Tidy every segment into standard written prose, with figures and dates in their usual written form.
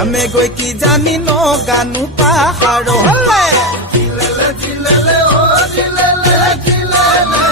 আমি গৈ কি জানি নগানো পাহাৰলে জিলেলে জিলেলে ও জিলেলে জিলেলে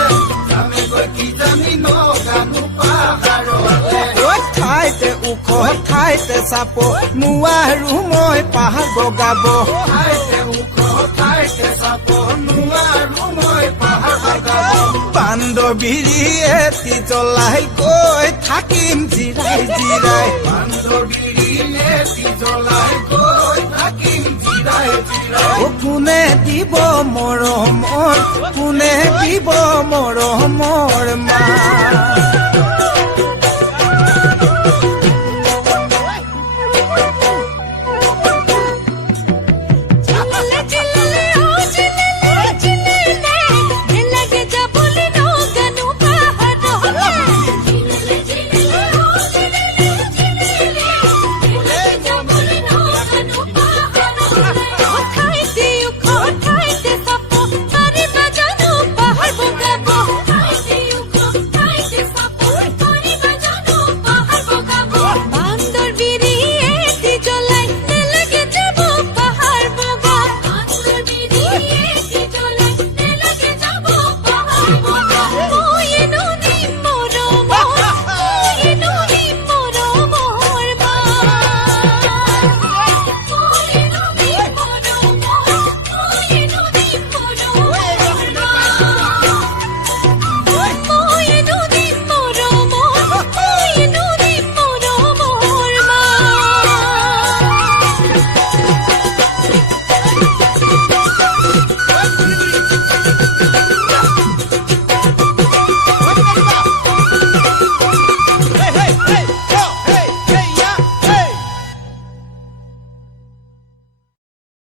আমি গৈ কি জানি নগানো পাহাৰলে ঐ ঠাইতে ওখ ঠাইতে চাপ নোৱাৰো মই পাহাৰ বগাব ঠাইতে ওখ ঠাইতে চাপ নোৱাৰো মই পাহাৰ বগাব বান্দৰবিৰিয়ে এটি জ্বলাই গৈ থাকিম জিৰাই জিৰাই বান্দৰবিৰিয়ে এটি জ্বলাই গৈ থাকিম জিৰাই জিৰাই কোনে দিব মৰমৰ কোনে দিব মৰমৰ মা